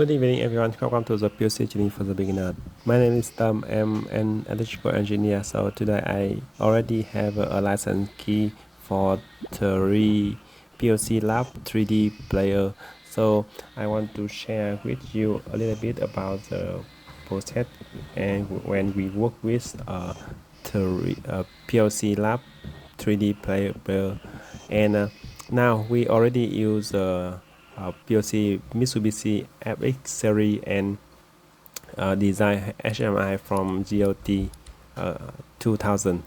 Good evening, everyone. Welcome to the PLC Journey for the Beginner. My name is Tom. I'm an electrical engineer. So today I already have a license key for the PLC Lab 3D player. So I want to share with you a little bit about the process and when we work with PLC Lab 3D player. And now we already use PLC Mitsubishi FX series and design HMI from GOT 2000.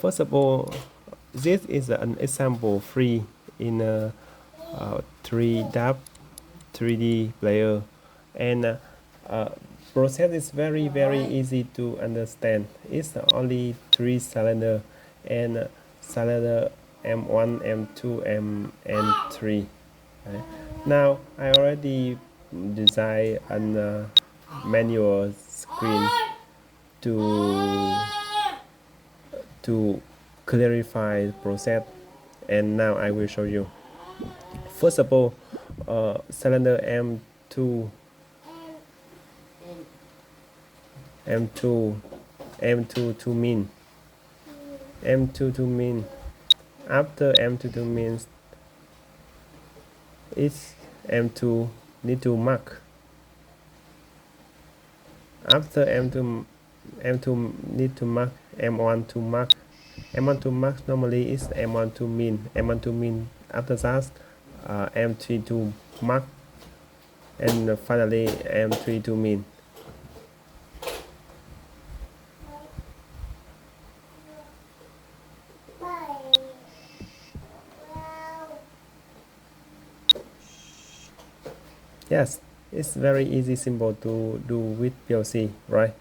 First of all, this is an example free in a 3D player, and process is very easy to understand. It's only 3 cylinder and cylinder M1, M2, and 3. Okay. Now I already designed a manual screen to clarify the process, and now I will show you. First of all, cylinder M2 to min. M2 to min. After M2 to min, it's M2 need to mark. After M2 need to mark, M1 to mark. M1 to mark normally is M1 to min. M1 to min. After that, M3 to mark, and finally M3 to min. Yes, it's very easy, simple to do with PLC, right?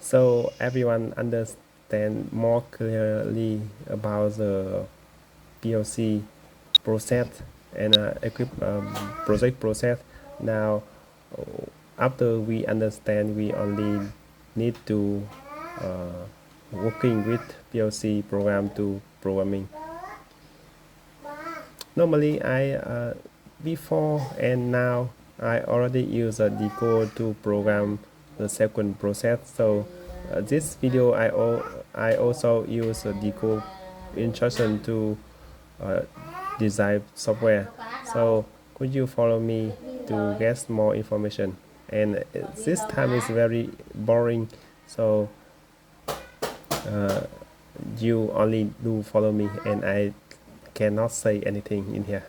So everyone understand more clearly about the PLC process and project process. Now, after we understand, we only need to working with PLC program to programming. Normally, before and now I already use a decode to program the second process. So this video I also use a decode instruction to design software. So could you follow me to get more information? And this time is very boring, so you only do follow me, and I cannot say anything in here.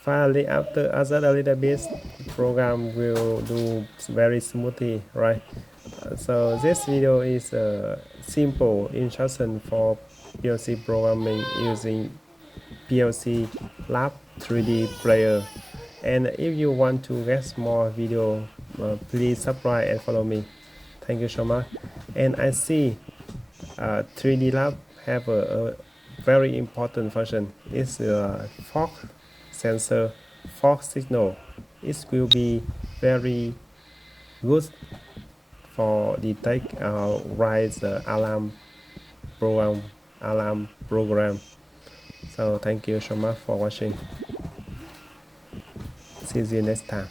Finally, after adjust a little bit, program will do very smoothly, right? So this video is a simple instruction for PLC programming using PLC Lab 3D player. And if you want to get more video, please subscribe and follow me. Thank you so much. And I see 3D Lab have a very important function. It's a fog sensor, fog signal. It will be very good for detect rise the alarm program. So thank you so much for watching. See you next time.